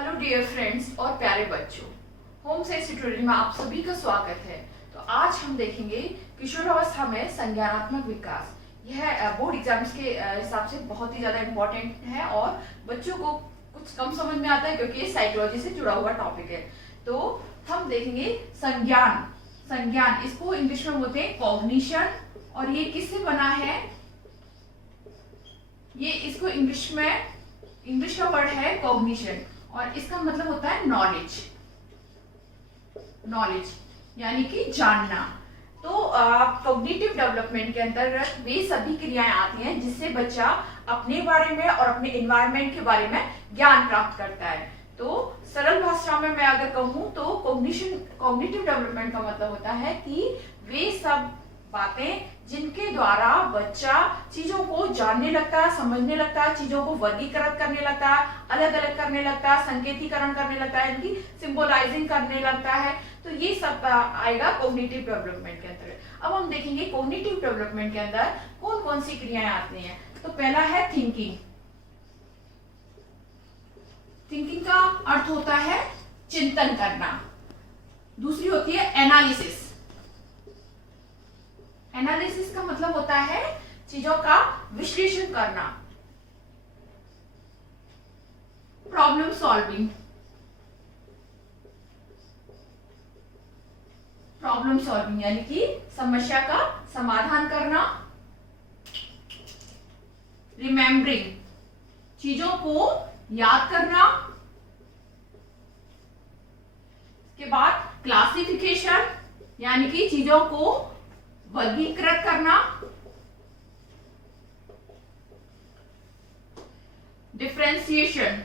Hello dear friends और प्यारे बच्चों, होम साइंस ट्यूटोरियल में आप सभी का स्वागत है। तो आज हम देखेंगे किशोरावस्था में संज्ञानात्मक विकास। यह बोर्ड एग्जाम्स के हिसाब से बहुत ही ज़्यादा इम्पोर्टेंट है और बच्चों को कुछ कम समझ में आता है क्योंकि ये साइकोलॉजी से जुड़ा हुआ टॉपिक है। तो हम देखेंगे संज्ञान इसको इंग्लिश में बोलते हैं कॉग्निशन। और ये किससे बना है? ये इसको इंग्लिश का वर्ड है कॉग्निशन और इसका मतलब होता है नॉलेज यानी कि जानना। तो कॉग्निटिव डेवलपमेंट के अंतर्गत वे सभी क्रियाएं आती हैं जिससे बच्चा अपने बारे में और अपने एनवायरनमेंट के बारे में ज्ञान प्राप्त करता है। तो सरल भाषा में मैं अगर कहूँ तो कॉग्निटिव डेवलपमेंट का मतलब होता है कि वे सब बातें जिनके द्वारा बच्चा चीजों को जानने लगता है, समझने लगता है, चीजों को वर्गीकृत करने लगता है, अलग अलग करने लगता है, संकेतीकरण करने लगता है, इनकी सिंबोलाइजिंग करने लगता है। तो ये सब आएगा कॉग्निटिव डेवलपमेंट के अंतर्गत। अब हम देखेंगे कॉग्निटिव डेवलपमेंट के अंदर कौन कौन सी क्रियाएं आती हैं। तो पहला है थिंकिंग। थिंकिंग का अर्थ होता है चिंतन करना। दूसरी होती है एनालिसिस। एनालिसिस का मतलब होता है चीजों का विश्लेषण करना। प्रॉब्लम सॉल्विंग यानी कि समस्या का समाधान करना। रिमेम्बरिंग चीजों को याद करना। इसके बाद क्लासिफिकेशन यानी कि चीजों को वर्गीकृत करना। डिफरेंशिएशन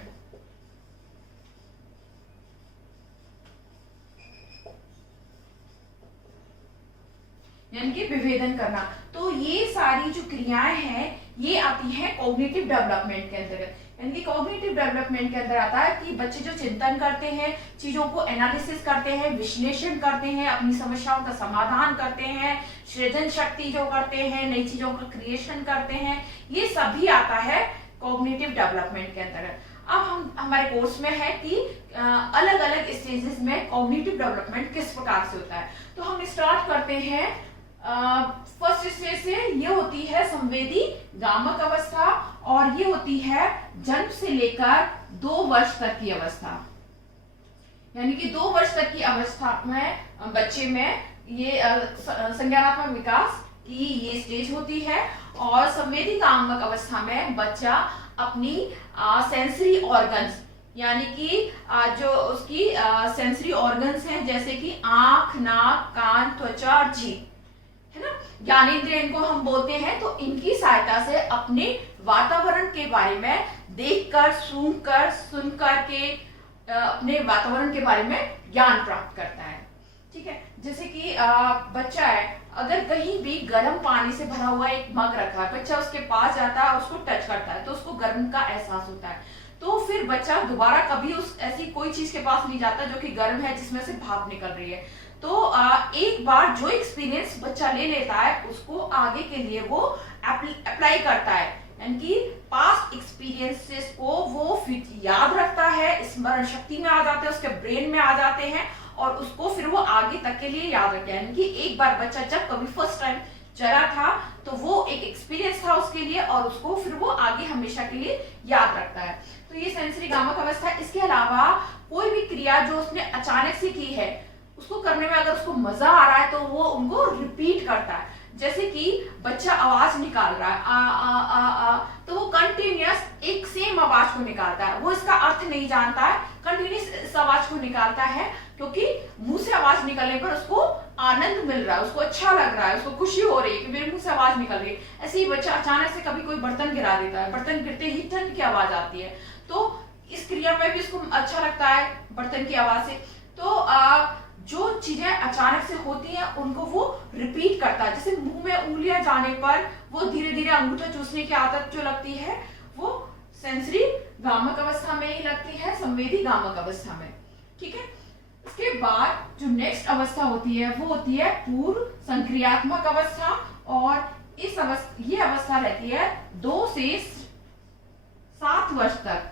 यानी कि विभेदन करना। तो ये सारी जो क्रियाएं हैं ये आती हैं कॉग्निटिव डेवलपमेंट के अंतर्गत। यानी कि कॉग्निटिव डेवलपमेंट के अंदर आता है कि बच्चे जो चिंतन करते हैं, चीजों को एनालिसिस करते हैं, विश्लेषण करते हैं, अपनी समस्याओं का समाधान करते हैं, सृजन शक्ति जो करते हैं, नई चीजों का क्रिएशन करते हैं, ये सभी आता है कॉग्निटिव डेवलपमेंट के अंतर्गत। अब हम हमारे कोर्स में है कि अलग अलग स्टेजेस में कॉग्निटिव डेवलपमेंट किस प्रकार से होता है। तो हम स्टार्ट करते हैं फर्स्ट स्टेज से। ये होती है संवेदी गामक अवस्था और ये होती है जन्म से लेकर 2 वर्ष तक की अवस्था। यानी कि 2 वर्ष तक की अवस्था में बच्चे में ये संज्ञानात्मक विकास की ये स्टेज होती है। और संवेदी गामक अवस्था में बच्चा अपनी सेंसरी ऑर्गन्स यानी कि जो उसकी सेंसरी ऑर्गन्स हैं जैसे कि आंख, नाक, कान, त्वचा और जीभ है ना, ज्ञानेंद्रिय इनको हम बोलते हैं। तो इनकी सहायता से अपने वातावरण के बारे में देखकर, सूंघकर, सुनकर के अपने वातावरण के बारे में ज्ञान प्राप्त करता है। ठीक है, जैसे कि बच्चा है, अगर कहीं भी गर्म पानी से भरा हुआ एक मग रखा है, बच्चा उसके पास जाता है, उसको टच करता है तो उसको गर्म का एहसास होता है। तो फिर बच्चा दोबारा कभी उस ऐसी कोई चीज के पास नहीं जाता जो कि गर्म है, जिसमें से भाप निकल रही है। तो एक बार जो एक्सपीरियंस बच्चा ले लेता है उसको आगे के लिए वो अप्लाई करता है। यानी कि पास्ट एक्सपीरियंसेस को वो फिर याद रखता है, स्मरण शक्ति में आ जाते हैं, उसके ब्रेन में आ जाते हैं और उसको फिर वो आगे तक के लिए याद रखता है। यानी कि एक बार बच्चा जब कभी फर्स्ट टाइम चला था तो वो एक एक्सपीरियंस था उसके लिए और उसको फिर वो आगे हमेशा के लिए याद रखता है। तो ये सेंसरी गामक अवस्था है। इसके अलावा कोई भी क्रिया जो उसने अचानक से की है उसको करने में अगर उसको मजा आ रहा है तो वो उनको रिपीट करता है। जैसे कि बच्चा आवाज निकाल रहा है आ, तो वो कंटिन्यूअस एक सेम आवाज को निकालता है। वो इसका अर्थ नहीं जानता है, कंटिन्यूअस इस आवाज को निकालता है क्योंकि मुंह से आवाज निकलने पर उसको आनंद मिल रहा है, उसको अच्छा लग रहा है, उसको खुशी हो रही है कि मेरे मुंह से आवाज निकल रही है। ऐसे ही बच्चा अचानक से कभी कोई बर्तन गिरा देता है, बर्तन गिरते ही ठन की आवाज आती है, तो इस क्रिया में भी उसको अच्छा लगता है बर्तन की आवाज से। तो जो चीजें अचानक से होती हैं उनको वो रिपीट करता है। जैसे मुंह में उंगलियां जाने पर वो धीरे धीरे अंगूठा चूसने की आदत जो लगती है वो सेंसरी गामक अवस्था में ही लगती है, संवेदी गामक अवस्था में। ठीक है, इसके बाद जो नेक्स्ट अवस्था होती है वो होती है पूर्व संक्रियात्मक अवस्था और ये अवस्था रहती है 2 से 7 वर्ष तक।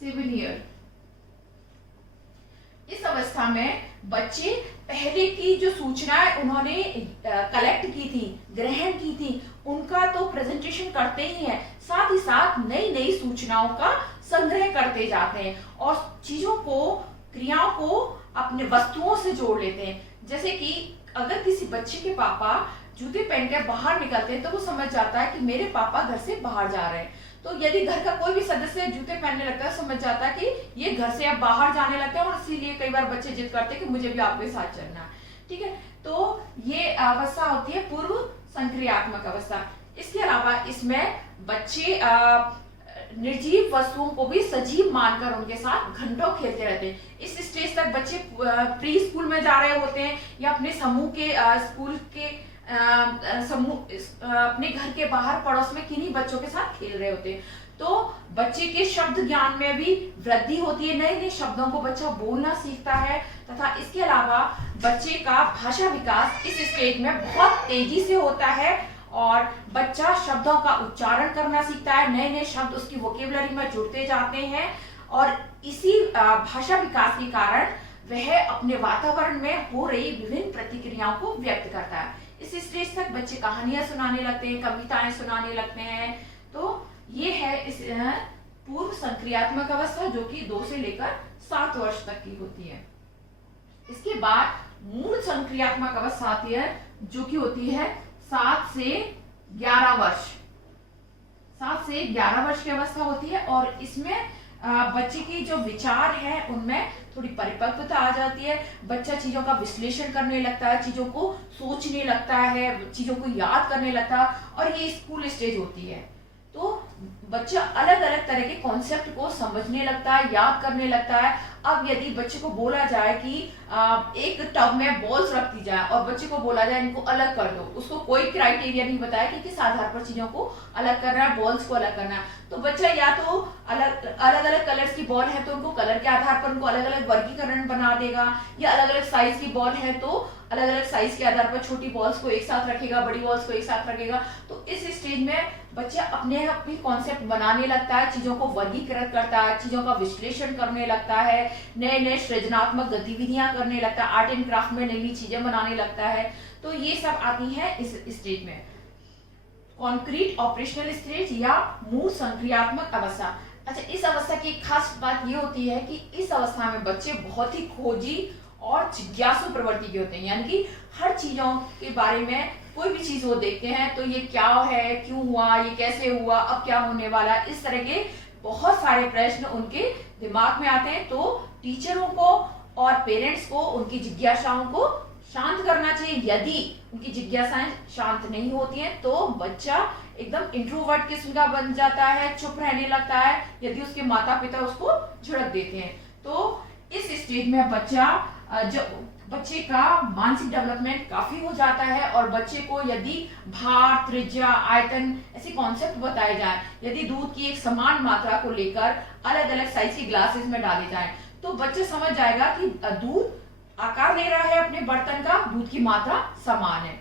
7 ईयर। इस अवस्था में बच्चे पहले की जो सूचनाएं उन्होंने कलेक्ट की थी, ग्रहण की थी, उनका तो प्रेजेंटेशन करते ही हैं, साथ ही साथ नई नई सूचनाओं का संग्रह करते जाते हैं और चीजों को, क्रियाओं को अपने वस्तुओं से जोड़ लेते हैं। जैसे कि अगर किसी बच्चे के पापा जूते पहन कर बाहर निकलते हैं तो वो समझ जाता है कि मेरे पापा घर से बाहर जा रहे हैं। तो यदि घर का कोई भी सदस्य जूते पहनने लगता है, समझ जाता है कि ये घर से अब बाहर जाने लगता है, और इसीलिए कई बार बच्चे जिद करते हैं कि मुझे भी आपके साथ चलना है। ठीक है, तो ये अवस्था होती है पूर्व संक्रियात्मक अवस्था। इसके अलावा इसमें बच्चे निर्जीव वस्तुओं को भी सजीव मानकर उनके साथ घंटों खेलते रहते हैं। इस स्टेज तक बच्चे प्री स्कूल में जा रहे होते हैं या अपने समूह के स्कूल के समूह अपने घर के बाहर पड़ोस में किन्हीं बच्चों के साथ खेल रहे होते हैं। तो बच्चे के शब्द ज्ञान में भी वृद्धि होती है, नए नए शब्दों को बच्चा बोलना सीखता है, तथा इसके अलावा बच्चे का भाषा विकास इस स्टेज में बहुत तेजी से होता है और बच्चा शब्दों का उच्चारण करना सीखता है, नए नए शब्द उसकी वोकेबलरी में जुड़ते जाते हैं और इसी भाषा विकास के कारण वह अपने वातावरण में हो रही विभिन्न प्रतिक्रियाओं को व्यक्त करता है। इस स्टेज तक बच्चे कहानियां सुनाने लगते हैं, कविताएं सुनाने लगते हैं। तो ये है इस पूर्व संक्रियात्मक अवस्था, जो कि 2 से लेकर 7 वर्ष तक की होती है। इसके बाद मूल संक्रियात्मक अवस्था आती है, जो कि होती है 7 से 11 वर्ष। 7 से 11 वर्ष की अवस्था होती है और इसमें बच्चे की जो विचार है उनमें थोड़ी परिपक्वता आ जाती है। बच्चा चीजों का विश्लेषण करने लगता है, चीजों को सोचने लगता है, चीजों को याद करने लगता है, और ये स्कूल स्टेज होती है। तो बच्चा अलग अलग तरह के कॉन्सेप्ट को समझने लगता है, याद करने लगता है। अब यदि बच्चे को बोला जाए कि एक टब में बॉल्स रख दी जाए और बच्चे को बोला जाए इनको अलग कर दो, उसको कोई क्राइटेरिया नहीं बताया कि किस आधार पर चीजों को अलग करना है, बॉल्स को अलग करना है, तो बच्चा या तो अलग अलग कलर्स की बॉल है तो उनको कलर के आधार पर उनको अलग अलग वर्गीकरण बना देगा, या अलग अलग साइज की बॉल है तो अलग अलग साइज के आधार पर छोटी बॉल्स को एक साथ रखेगा, बड़ी बॉल्स को एक साथ रखेगा। तो इस स्टेज में बच्चा अपने आप ही कॉन्सेप्ट बनाने लगता है, चीजों को वर्गीकृत करता है, चीजों का विश्लेषण करने लगता है, नए नए सृजनात्मक गतिविधियां करने लगता है, आर्ट एंड क्राफ्ट में नई नई चीजें बनाने लगता है। तो ये सब आती है इस स्टेज में। कॉन्क्रीट ऑपरेशनल स्टेज या मूल संक्रियात्मक अवस्था। अच्छा, इस अवस्था की खास बात ये होती है कि इस अवस्था में बच्चे बहुत ही खोजी और जिज्ञासु प्रवृत्ति के होते हैं, यानी कि हर चीजों के बारे में कोई भी चीज वो देखते हैं तो ये क्या है, क्यों हुआ, ये कैसे हुआ, अब क्या होने वाला, इस तरह के बहुत सारे प्रश्न उनके दिमाग में आते हैं। तो टीचरों को और पेरेंट्स को उनकी जिज्ञासाओं को शांत करना चाहिए। यदि उनकी जिज्ञासाएं शांत नहीं होती हैं तो बच्चा एकदम इंट्रोवर्ट किस्म का बन जाता है, चुप रहने लगता है, यदि उसके माता पिता उसको झिड़क देते हैं। तो इस स्टेज में बच्चे का मानसिक डेवलपमेंट काफी हो जाता है और बच्चे को यदि भार, त्रिज्या, आयतन ऐसे कॉन्सेप्ट बताए जाए, यदि दूध की एक समान मात्रा को लेकर अलग अलग साइज के ग्लासेस में डाले जाए तो बच्चा समझ जाएगा कि दूध आकार ले रहा है अपने बर्तन का, दूध की मात्रा समान है।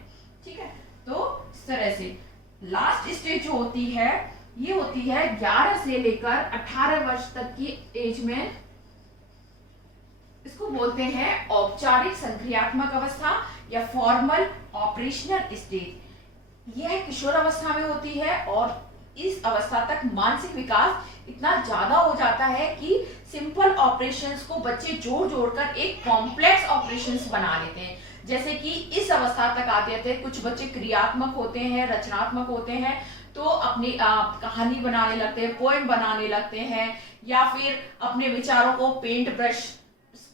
ठीक है, तो इस तरह से लास्ट स्टेज जो होती है ये होती है 11 से लेकर 18 वर्ष तक की एज में। इसको बोलते हैं औपचारिक संक्रियात्मक अवस्था या फॉर्मल ऑपरेशनल स्टेज। यह किशोर अवस्था में होती है और इस अवस्था तक मानसिक विकास इतना ज्यादा हो जाता है कि सिंपल ऑपरेशंस को बच्चे जोड़ जोड़कर एक कॉम्प्लेक्स ऑपरेशंस बना लेते हैं। जैसे कि इस अवस्था तक आते थे कुछ बच्चे क्रियात्मक होते हैं, रचनात्मक होते हैं, तो अपनी कहानी बनाने लगते हैं, पोएम बनाने लगते हैं, या फिर अपने विचारों को पेंट ब्रश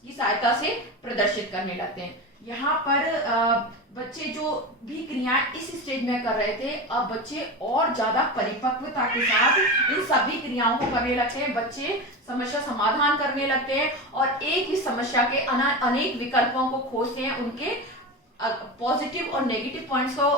की सहायता से प्रदर्शित करने लगते हैं। यहाँ पर बच्चे जो भी क्रियाएं इस स्टेज में कर रहे थे, अब बच्चे और ज्यादा परिपक्वता के साथ इन सभी क्रियाओं को करने लगते हैं। बच्चे समस्या समाधान करने लगते हैं और एक ही समस्या के अनेक विकल्पों को खोजते हैं, उनके पॉजिटिव और नेगेटिव पॉइंट्स को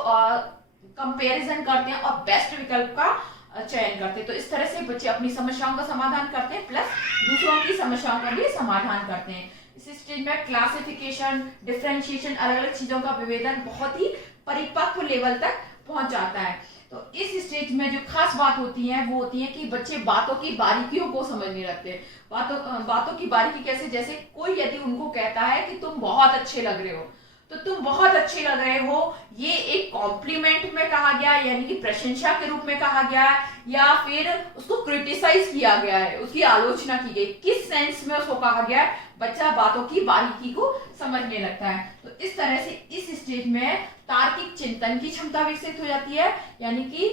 कंपैरिजन करते हैं और बेस्ट विकल्प का चयन करते हैं। तो इस तरह से बच्चे अपनी समस्याओं का समाधान करते हैं प्लस दूसरों की समस्याओं का भी समाधान करते हैं। इस स्टेज में क्लासिफिकेशन, डिफरेंशिएशन, अलग अलग चीजों का विवेचन बहुत ही परिपक्व लेवल तक पहुंच जाता है। तो इस स्टेज में जो खास बात होती है वो होती है कि बच्चे बातों की बारीकियों को समझने लगते हैं। बातों की बारीकी कैसे, जैसे कोई यदि उनको कहता है कि तुम बहुत अच्छे लग रहे हो, तो तुम बहुत अच्छे लग रहे हो ये एक कॉम्प्लीमेंट में कहा गया, यानी कि प्रशंसा के रूप में कहा गया है, या फिर उसको क्रिटिसाइज किया गया है, उसकी आलोचना की गई, किस सेंस में उसको कहा गया है, बच्चा बातों की बारीकी को समझने लगता है। तो इस तरह से इस स्टेज में तार्किक चिंतन की क्षमता विकसित हो जाती है, यानी कि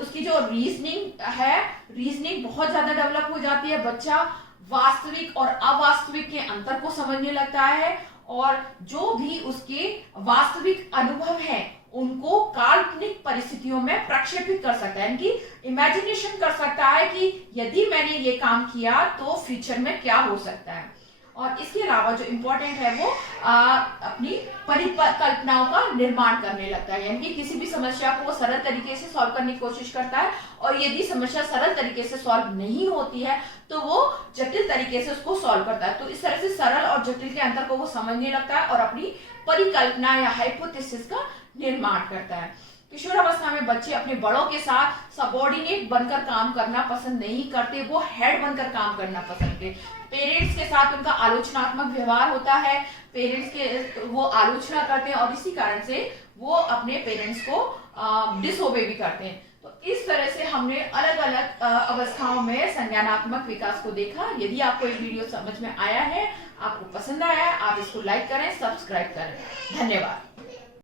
उसकी जो रीजनिंग है, रीजनिंग बहुत ज्यादा डेवलप हो जाती है। बच्चा वास्तविक और अवास्तविक के अंतर को समझने लगता है, और जो भी उसके वास्तविक अनुभव है उनको काल्पनिक परिस्थितियों में प्रक्षेपित कर सकता है, यानी कि इमेजिनेशन कर सकता है कि यदि मैंने ये काम किया तो फ्यूचर में क्या हो सकता है। और इसके अलावा जो इम्पोर्टेंट है वो अपनी परिकल्पनाओं का निर्माण करने लगता है, यानी कि किसी भी समस्या को सरल तरीके से सॉल्व करने की कोशिश करता है, और यदि समस्या सरल तरीके से सॉल्व नहीं होती है तो वो जटिल तरीके से उसको सॉल्व करता है। तो इस तरह से सरल और जटिल के अंतर को वो समझने लगता है और अपनी परिकल्पना या हाइपोथेसिस का निर्माण करता है। किशोरावस्था में बच्चे अपने बड़ों के साथ सबॉर्डिनेट बनकर काम करना पसंद नहीं करते, वो हेड बनकर काम करना पसंद करते। पेरेंट्स के साथ उनका आलोचनात्मक व्यवहार होता है, पेरेंट्स के वो आलोचना करते हैं और इसी कारण से वो अपने पेरेंट्स को डिसओबे भी करते हैं। तो इस तरह से हमने अलग अलग अवस्थाओं में संज्ञानात्मक विकास को देखा। यदि आपको ये वीडियो समझ में आया है, आपको पसंद आया है, आप इसको लाइक करें, सब्सक्राइब करें। धन्यवाद।